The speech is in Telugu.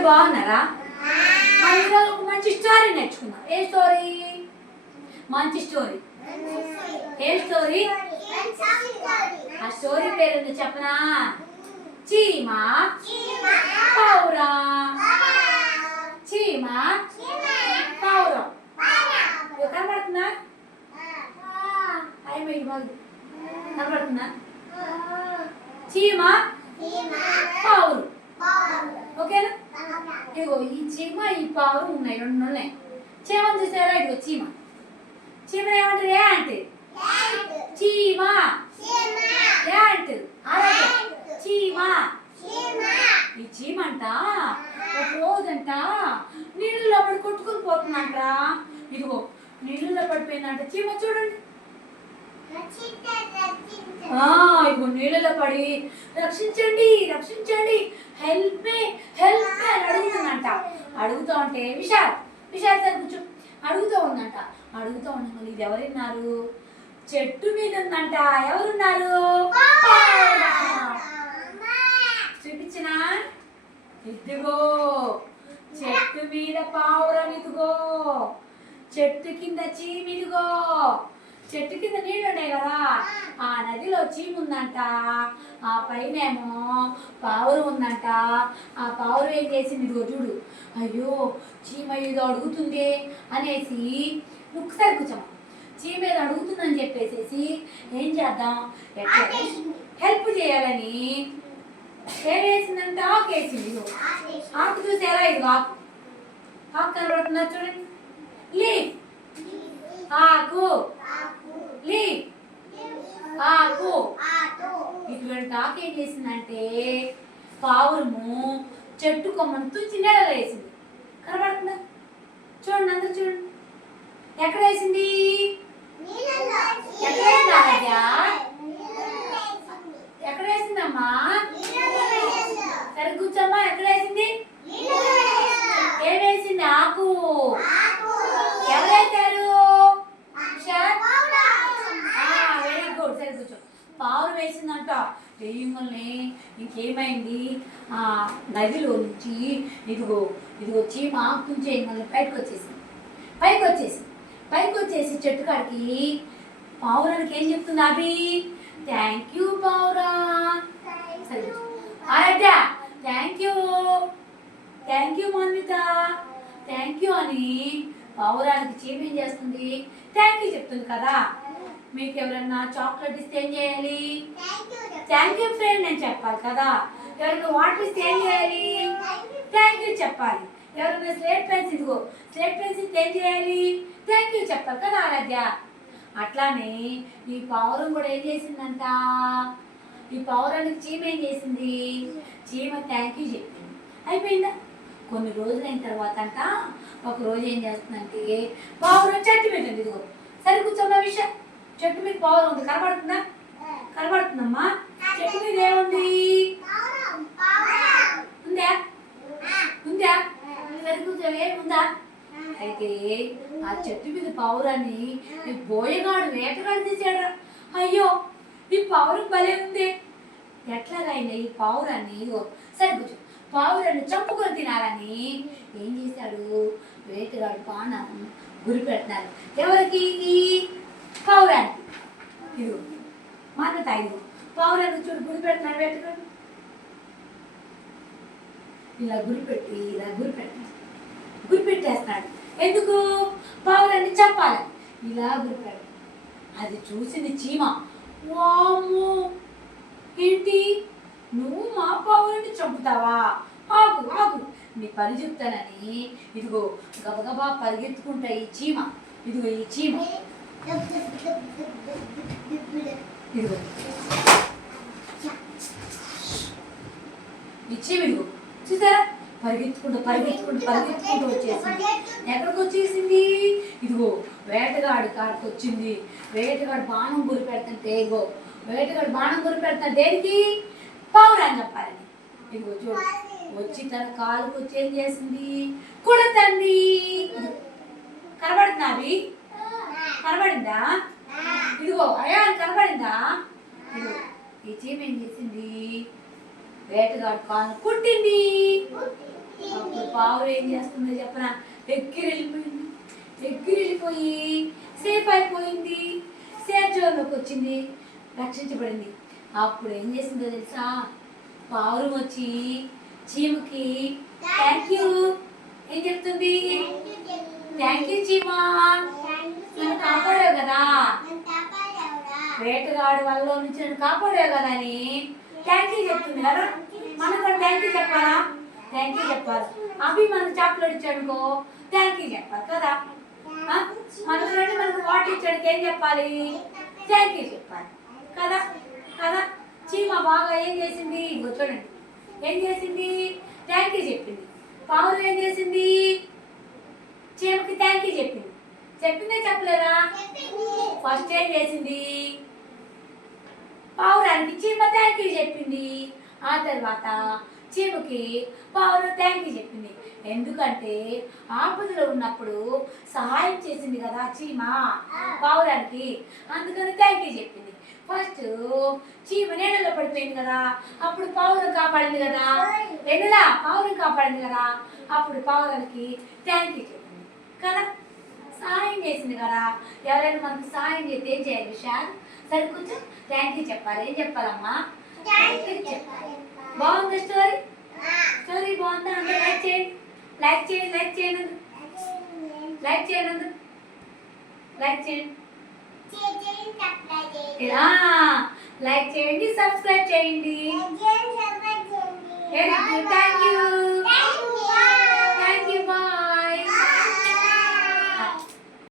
అందరు బాగున్నారా? ఈరోజు ఒక మంచి స్టోరీ నేర్చుకుందాం. ఏ స్టోరీ? మంచి స్టోరీ. ఏ స్టోరీ? ఆ స్టోరీ పేరు చెప్పనా? చీమ పావురం. చీమ పావురం. కనబడుతుందా? కనబడుతుందా? చీమ పావురం. ఓకేనా? ఇగో ఈ చీమ ఈ పావురం ఉన్నాయి, రెండు ఉన్నాయి. చీమను చూసారా? ఇదిగో చీమ. చీమను ఏమంటారు? ఏ అంటే చీమ. ఏ అంటారు? చీమ. ఈ చీమంట ఒక రోజంట నీళ్ళలో పడి కొట్టుకుని పోతుందంట. ఇదిగో నీళ్ళలో పడిపోయిందంట చీమ. చూడండి, ఇదిగో నీళ్ళలో పడి రక్షించండి రక్షించండి, హెల్ప్ మీ హెల్ప్ మీ అని అడుగుతుందంట. అడుగుతూ ఉంటే విశాల్ సార్ కూర్చో అడుగుతూ ఉందంట. అడుగుతూ ఉండగా ఇది ఎవరున్నారు? చెట్టు మీద ఉందంట. ఎవరున్నారు? చూపించినా? ఇదిగో చెట్టు మీద పావురం. ఇదిగో చెట్టు కింద చీమ. ఇదిగో చెట్టు కింద నీళ్ళు ఉన్నాయి కదా, ఆ నదిలో చీమ ఉందంట. ఆ పైనేమో పావురం ఉందంట. ఆ పావురం ఏం చేసింది? ఇదిగో చూడు, అయ్యో చీమ ఏదో అడుగుతుంది అనేసి ఒకసారి కూర్చోమా. చీమ ఏదో అడుగుతుందని చెప్పేసి ఏం చేద్దాం, ఎట్లా హెల్ప్ చేయాలని ఏం వేసిందంట? ఆకు వేసింది. ఆకు చూసారా? ఇది ఆకు. ఆకు కనబడుతుందా? చూడండి, లీఫ్. ఆకు లీఫ్. ఆకు. ఇటువంటి ఆకు ఏం చేసిందంటే పావురము చెట్టు కొమ్మను తుంచి నీడలో వేసింది. కనబడుతుందా? చూడండి, అందరూ చూడండి. ఎక్కడ వేసింది? ఎక్కడ వేసింది ఆరాధ్య? ఎక్కడ వేసిందమ్మా? సరే కూర్చోమ్మా. ఎక్కడ వేసింది? ఏం వేసింది? ఆకు. ఎవరు వేశారు? Very good. సరే కూర్చో. పావురం వేసిందంట. వేయంగానే ఇంకేమైంది? ఆ నదిలో నుంచి ఇదిగో ఇదిగో చీమ ఆకు నుంచి వేయంగానే పైకి వచ్చేసి చెట్టు కాడికి పావురానికి ఏం చెప్తుంది? అభి థ్యాంక్ యూ పావురా. సరే Aaradhya thank you Manvitha thank you అని పావురానికి చీమ ఏం చేస్తుంది? థ్యాంక్ యూ చెప్తుంది కదా. మీకు ఎవరన్నా చాక్లెట్ ఇస్తే ఏం చేయాలి? థ్యాంక్ యూ ఫ్రెండ్ అని చెప్పాలి కదా. ఎవరైనా వాటర్ ఇస్తే ఏం చేయాలి? థ్యాంక్ యూ చెప్పాలి. ఎవరైనా స్లేట్ పెన్స్ ఇదిగో స్లేట్ పెన్స్ ఇస్తే ఏం చేయాలి? థ్యాంక్ యూ చెప్పాలి కదా ఆరాధ్య. అట్లానే ఈ పావురం కూడా ఏం చేసిందంట? ఈ పావురానికి చీమ ఏం చేసింది? చీమ థ్యాంక్ యూ చెప్పింది. అయిపోయిందా? కొన్ని రోజులైన తర్వాత అంట ఒక రోజు ఏం చేస్తుందంటే పావురం చెట్టు మీద ఉంది. ఇదిగో సరే కూర్చోమ్మా. విషయం చెట్టు మీద పావురం ఉంది. కనబడుతుందా? కనబడుతుందమ్మా. చెట్టు మీద ఏముంది? ఉందా? సరే కూర్చో. ఏముందా? అయితే ఆ చెట్టు మీద పావురాన్ని వేటగాడు తీసాడు. అయ్యో ఈ పావురం భలే ఉంది. ఎట్లాగైనా ఈ పావురాన్ని సరే కూర్చో పావురాన్ని చంపుకొని తినాలని ఏం చేశాడు? వేటగాడు బాణం గురి పెడుతున్నారు. ఎవరికి? ఈ పావురానికి. ఇదిగో మానత ఇదిగో పావురాన్ని చూడు గురి పెడుతున్నాడు వేటగాడు. ఇలా గురి పెట్టేస్తున్నాడు. ఎందుకు? పావురాన్ని చంపాలి. ఇలా గురిపెట్టాడు. అది చూసింది చీమ. వామ్మో ఏంటి నువ్వు మా పావురాన్ని చంపుతావా? ఆగు నీ పని చెప్తానని ఇదిగో గబగబా పరిగెత్తుకుంటా ఈ చీమ. ఇదిగో ఈ చీమ ఇదిగో ఈ చీమ ఇదిగో చూసారా? పరిగెత్తుకుంటూ వచ్చేసింది. ఎక్కడికి వచ్చేసింది? ఇదిగో వేటగాడి కాడికి వచ్చింది. వేటగాడు బాణం గురి పెడుతుంటే ఇదిగో వేటగాడు బాణం గురి పెడుతున్నా దేనికి? పావురాన్ని చెప్పాలని. ఇదిగో చూడు వచ్చి తన కాలుకు వచ్చి ఏం చేసింది? కుడుతుంది. కనబడుతుంది? కనబడిందా? ఇదిగో అయ్యా కనబడిందా? ఇదిగో ఈ చీమ ఏం చేసింది? వేటగాడు కాలు కుట్టింది. పావురం ఏం చేస్తుందో చెప్పనా, ఎక్కిరెళ్ళిపోయింది. ఎక్కిరెళ్ళిపోయి సేఫ్ అయిపోయింది, సేఫ్ జోన్లోకి వచ్చింది, రక్షించబడింది. అప్పుడు ఏం చేసిందో తెలుసా, పావురం వచ్చి చీమకి థ్యాంక్ యూ ఏం చెప్తుంది, థ్యాంక్ యూ చీమా, నన్ను కాపాడావు కదా, వేటగాడు వల్ల నుంచి నన్ను కాపాడావు కదా అని థ్యాంక్ యూ చెప్తుంది కదా. మనం కూడా థ్యాంక్ యూ చెప్పాలా, థ్యాంక్ యూ చెప్పాలి. అవి మనకు చాక్లెట్ ఇచ్చాడుకో థ్యాంక్ యూ చెప్పాలి కదా. మన ఫ్రెండ్ మనకు వాటర్ ఇచ్చాడు ఏం చెప్పాలి, థ్యాంక్ యూ చెప్పాలి కదా కదా. చీమ బాగా ఏం చేసింది, ఇంకో చూడండి ఏం చేసింది, థ్యాంక్ యూ చెప్పింది. పావురం ఏం చేసింది, చీమకి థ్యాంక్ యూ చెప్పింది. చెప్పిందే చెప్పలేదా, ఫస్ట్ ఏం చేసింది, పావురానికి చీమ థ్యాంక్ యూ చెప్పింది. ఆ తర్వాత చీమకి పావురం థ్యాంక్ యూ చెప్పింది. ఎందుకంటే ఆపదలో ఉన్నప్పుడు సహాయం చేసింది కదా చీమ పావురానికి, అందుకని థ్యాంక్ యూ చెప్పింది. ఫస్ట్ చీమ నీళ్ళలో పడిపోయింది కదా, అప్పుడు పావురం కాపాడింది కదా, వెన్నెలా పావురం కాపాడింది కదా, అప్పుడు పావురానికి థ్యాంక్ యూ చెప్పింది కదా. సహాయం చేసింది కదా. ఎవరైనా మనకు సహాయం చేస్తే ఏం చేయాలి విశాల్, సరే కొంచెం థ్యాంక్ యూ చెప్పాలి. ఏం చెప్పాలమ్మా, చెప్పాలి. బాగుంది స్టోరీ, స్టోరీ బాగుందా, అందరూ లైక్ చేయండి, లైక్ చేయండి, లైక్ చేయండి, లైక్ చేయండి, అందరూ లైక్ చేయండి, లైక్ చేయండి, సబ్స్క్రైబ్ చేయండి. Thank you.